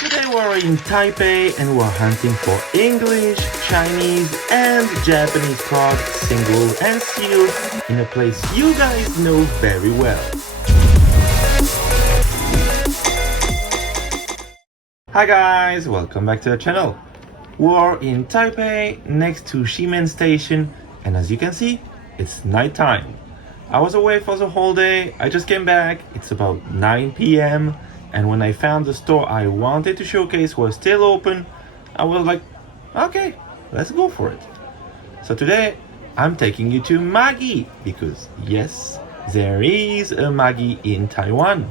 Today we're in Taipei and we're hunting for English, Chinese and Japanese cards, single and sealed, in a place you guys know very well. Hi guys, welcome back to the channel. We're in Taipei next to Ximen Station, and as you can see, it's nighttime. I was away for the whole day, I just came back, it's about 9 p.m. and when I found the store I wanted to showcase was still open, I was like, okay, let's go for it. So today, I'm taking you to Magi, because yes, there is a Magi in Taiwan.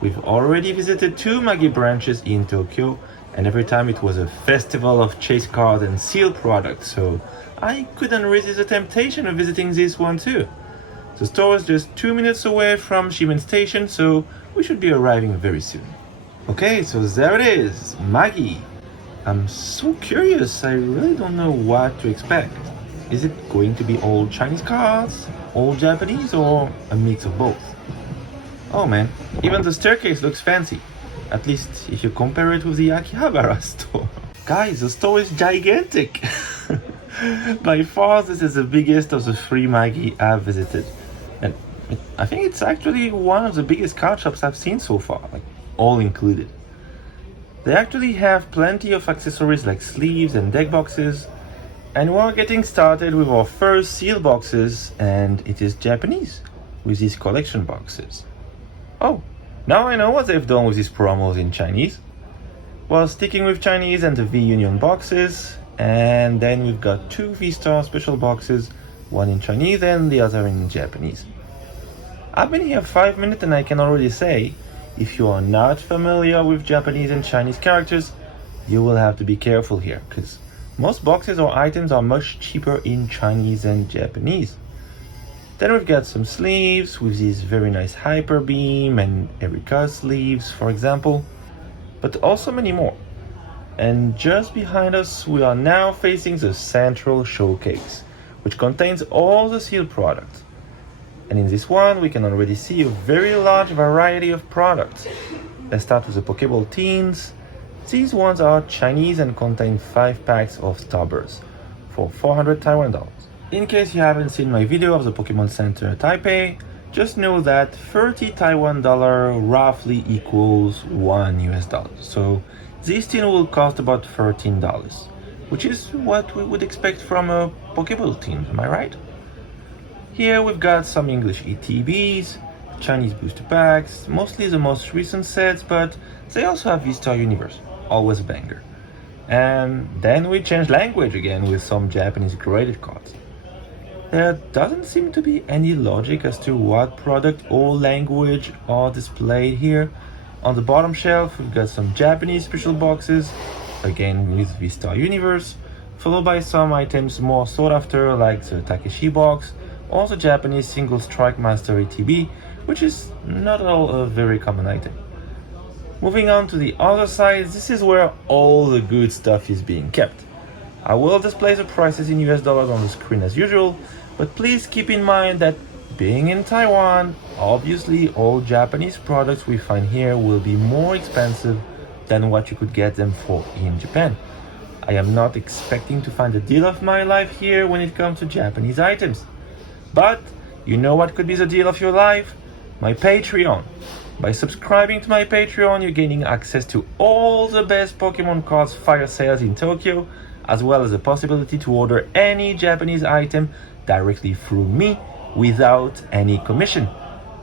We've already visited 2 Magi branches in Tokyo, and every time it was a festival of chase cards and sealed products, so I couldn't resist the temptation of visiting this one too. The store is just 2 minutes away from Ximen Station, so we should be arriving very soon. Okay, so there it is, Magi. I'm so curious, I really don't know what to expect. Is it going to be all Chinese cards, all Japanese, or a mix of both? Oh man, even the staircase looks fancy. At least if you compare it with the Akihabara store. Guys, the store is gigantic. By far, this is the biggest of the 3 Magi I've visited. And I think it's actually one of the biggest card shops I've seen so far, like all included. They actually have plenty of accessories like sleeves and deck boxes. And we're getting started with our first seal boxes, and it is Japanese, with these collection boxes. Oh, now I know what they've done with these promos in Chinese. Well, sticking with Chinese and the V-Union boxes, and then we've got 2 V-Star special boxes, one in Chinese and the other in Japanese. I've been here 5 minutes and I can already say, if you are not familiar with Japanese and Chinese characters, you will have to be careful here, because most boxes or items are much cheaper in Chinese than Japanese. Then we've got some sleeves with these very nice Hyper Beam and Erika sleeves, for example, but also many more. And just behind us, we are now facing the central showcase, which contains all the sealed products. And in this one, we can already see a very large variety of products. Let's start with the Pokeball Teens. These ones are Chinese and contain 5 packs of Starbursts for 400 Taiwan dollars. In case you haven't seen my video of the Pokemon Center Taipei, just know that 30 Taiwan dollar roughly equals $1 US. So this tin will cost about $13, which is what we would expect from a Pokeball tin, am I right? Here we've got some English ETBs, Chinese booster packs, mostly the most recent sets, but they also have V-Star Universe, always a banger. And then we change language again with some Japanese graded cards. There doesn't seem to be any logic as to what product or language are displayed here. On the bottom shelf, we've got some Japanese special boxes, again with V-Star Universe, followed by some items more sought after like the Takeshi box or the Japanese Single Strike Master ETB, which is not at all a very common item. Moving on to the other side, this is where all the good stuff is being kept. I will display the prices in US dollars on the screen as usual, but please keep in mind that being in Taiwan, obviously all Japanese products we find here will be more expensive than what you could get them for in Japan. I am not expecting to find the deal of my life here when it comes to Japanese items. But you know what could be the deal of your life? My Patreon. By subscribing to my Patreon, you're gaining access to all the best Pokemon cards fire sales in Tokyo, as well as the possibility to order any Japanese item directly through me without any commission.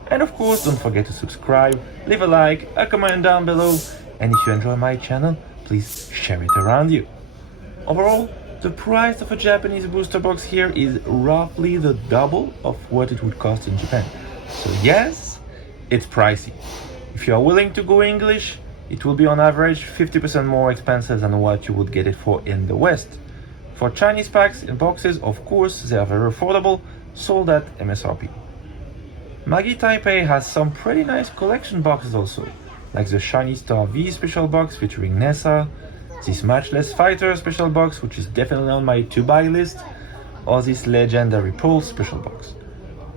And of course, don't forget to subscribe, leave a like, a comment down below, and if you enjoy my channel, please share it around you. Overall, the price of a Japanese booster box here is roughly the double of what it would cost in Japan. So yes, it's pricey. If you are willing to go English, it will be on average 50% more expensive than what you would get it for in the West. For Chinese packs and boxes, of course, they are very affordable, sold at MSRP. Magi Taipei has some pretty nice collection boxes also, like the Shiny Star V special box featuring Nessa, this Matchless Fighter special box, which is definitely on my to-buy list, or this Legendary Pulse special box.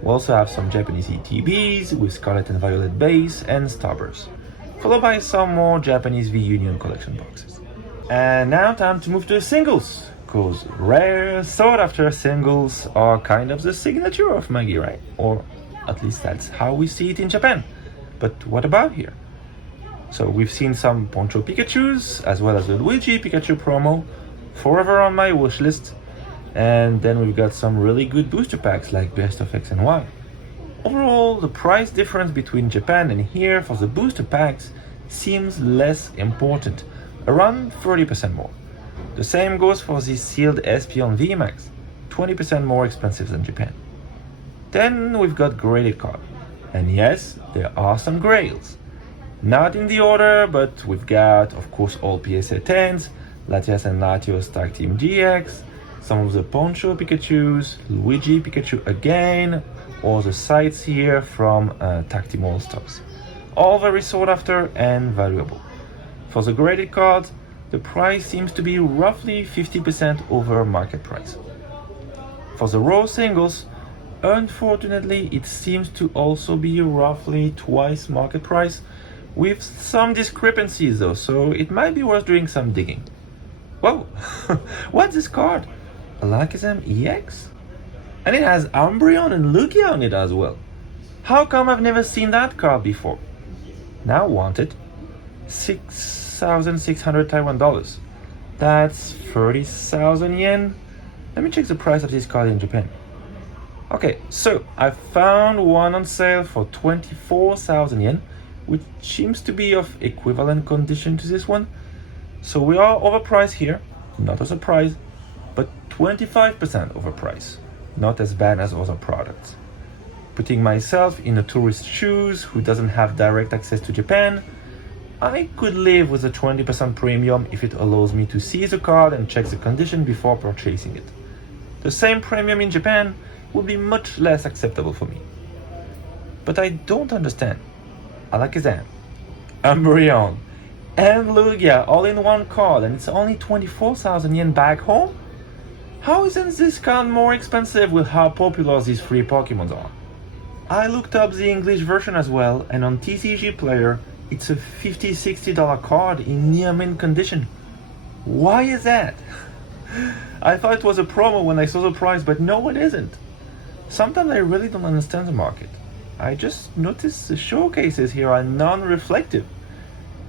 We also have some Japanese ETBs with Scarlet and Violet base and Starburst. followed by some more Japanese V-Union collection boxes. And now time to move to the singles, cause rare, sought after singles are kind of the signature of Maggi, right? Or at least that's how we see it in Japan. But what about here? So we've seen some Poncho Pikachus, as well as the Luigi Pikachu promo, forever on my wish list. And then we've got some really good booster packs like Best of X and Y. Overall, the price difference between Japan and here for the booster packs seems less important, around 30% more. The same goes for the sealed Espeon VMAX, 20% more expensive than Japan. Then we've got graded card. And yes, there are some grails. Not in the order, but we've got, of course, all PSA 10s, Latias and Latios Tag Team GX, some of the Poncho Pikachus, Luigi Pikachu again, or the sides here from Tag Team All Stars. All very sought after and valuable. For the graded cards, the price seems to be roughly 50% over market price. For the raw singles, unfortunately, it seems to also be roughly twice market price, with some discrepancies though, so it might be worth doing some digging. Whoa, what's this card? Alakazam EX? And it has Umbreon and Lugia on it as well. How come I've never seen that card before? Now want it. 6,600 Taiwan dollars. That's 30,000 yen. Let me check the price of this card in Japan. Okay, so I found one on sale for 24,000 yen, which seems to be of equivalent condition to this one. So we are overpriced here, not a surprise, but 25% overpriced. Not as bad as other products. Putting myself in a tourist's shoes who doesn't have direct access to Japan, I could live with a 20% premium if it allows me to see the card and check the condition before purchasing it. The same premium in Japan would be much less acceptable for me. But I don't understand. Alakazam, Umbreon, and Lugia all in one card, and it's only 24,000 yen back home? How isn't this card more expensive with how popular these three Pokemons are? I looked up the English version as well, and on TCG Player, it's a $50-$60 card in near mint condition. Why is that? I thought it was a promo when I saw the price, but no, it isn't. Sometimes I really don't understand the market. I just noticed the showcases here are non-reflective,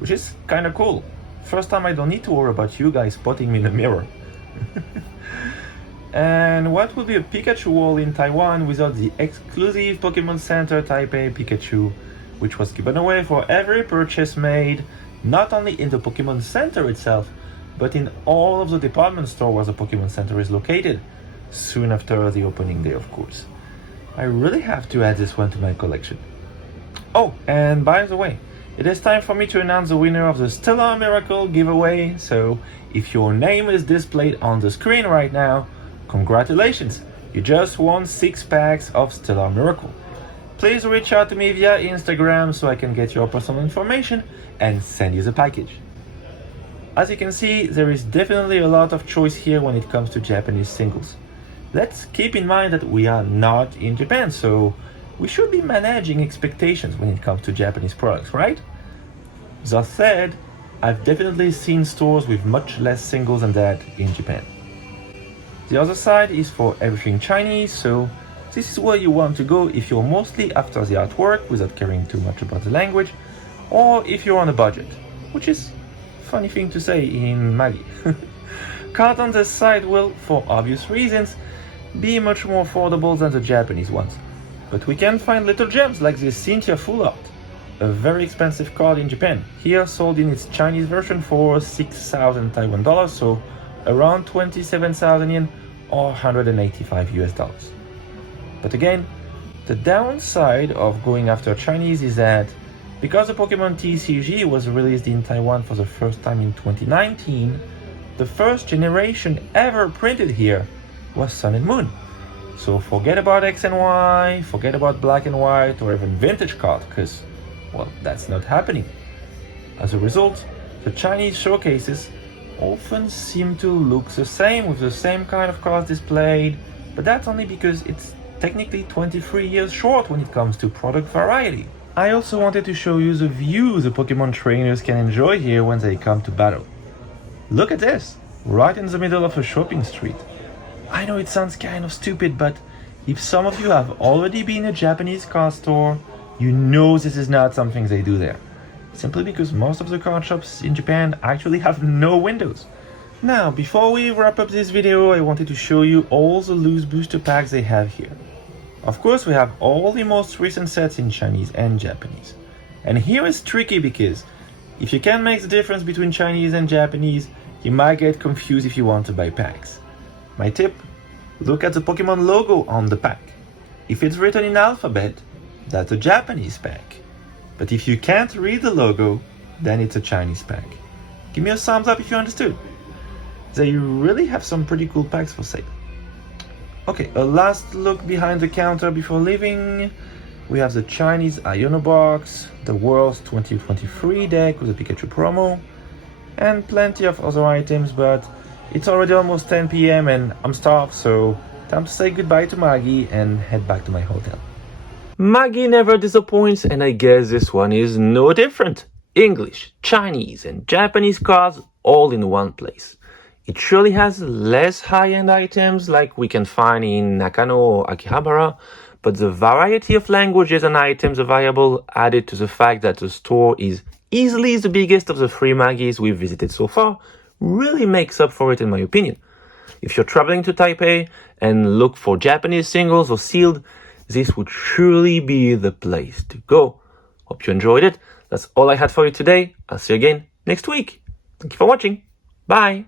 which is kinda cool. First time I don't need to worry about you guys spotting me in the mirror. And what would be a Pikachu wall in Taiwan without the exclusive Pokemon Center Taipei Pikachu, which was given away for every purchase made, not only in the Pokemon Center itself, but in all of the department stores where the Pokemon Center is located, soon after the opening day, of course. I really have to add this one to my collection. Oh, and by the way, it is time for me to announce the winner of the Stellar Miracle giveaway, so if your name is displayed on the screen right now, congratulations, you just won 6 packs of Stellar Miracle. Please reach out to me via Instagram so I can get your personal information and send you the package. As you can see, there is definitely a lot of choice here when it comes to Japanese singles. Let's keep in mind that we are not in Japan, so we should be managing expectations when it comes to Japanese products, right? That said, I've definitely seen stores with much less singles than that in Japan. The other side is for everything Chinese, so this is where you want to go if you're mostly after the artwork without caring too much about the language, or if you're on a budget, which is a funny thing to say in Magi. Cards on this side will, for obvious reasons, be much more affordable than the Japanese ones. But we can find little gems like this Cynthia Full Art, a very expensive card in Japan, here sold in its Chinese version for 6,000 Taiwan dollars, so around 27,000 yen or 185 US dollars. But again, the downside of going after Chinese is that because the Pokemon TCG was released in Taiwan for the first time in 2019, the first generation ever printed here was Sun and Moon. So forget about X and Y, forget about Black and White or even Vintage card, because, well, that's not happening. As a result, the Chinese showcases often seem to look the same with the same kind of cards displayed, but that's only because it's technically 23 years short when it comes to product variety. I also wanted to show you the view the Pokemon trainers can enjoy here when they come to battle. Look at this, right in the middle of a shopping street. I know it sounds kind of stupid, but if some of you have already been in a Japanese card store, you know this is not something they do there. Simply because most of the card shops in Japan actually have no windows. Now, before we wrap up this video, I wanted to show you all the loose booster packs they have here. Of course, we have all the most recent sets in Chinese and Japanese. And here is tricky because if you can't make the difference between Chinese and Japanese, you might get confused if you want to buy packs. My tip, look at the Pokemon logo on the pack. If it's written in alphabet, that's a Japanese pack. But if you can't read the logo, then it's a Chinese pack. Give me a thumbs up if you understood. They really have some pretty cool packs for sale. Okay, a last look behind the counter before leaving. We have the Chinese Iono box, the World's 2023 deck with a Pikachu promo, and plenty of other items, but it's already almost 10 PM and I'm starved, so time to say goodbye to Maggie and head back to my hotel. Maggi never disappoints, and I guess this one is no different. English, Chinese, and Japanese cards all in one place. It surely has less high-end items like we can find in Nakano or Akihabara, but the variety of languages and items available, added to the fact that the store is easily the biggest of the 3 Magis we've visited so far, really makes up for it in my opinion. If you're traveling to Taipei and look for Japanese singles or sealed, this would surely be the place to go. Hope you enjoyed it. That's all I had for you today. I'll see you again next week. Thank you for watching. Bye.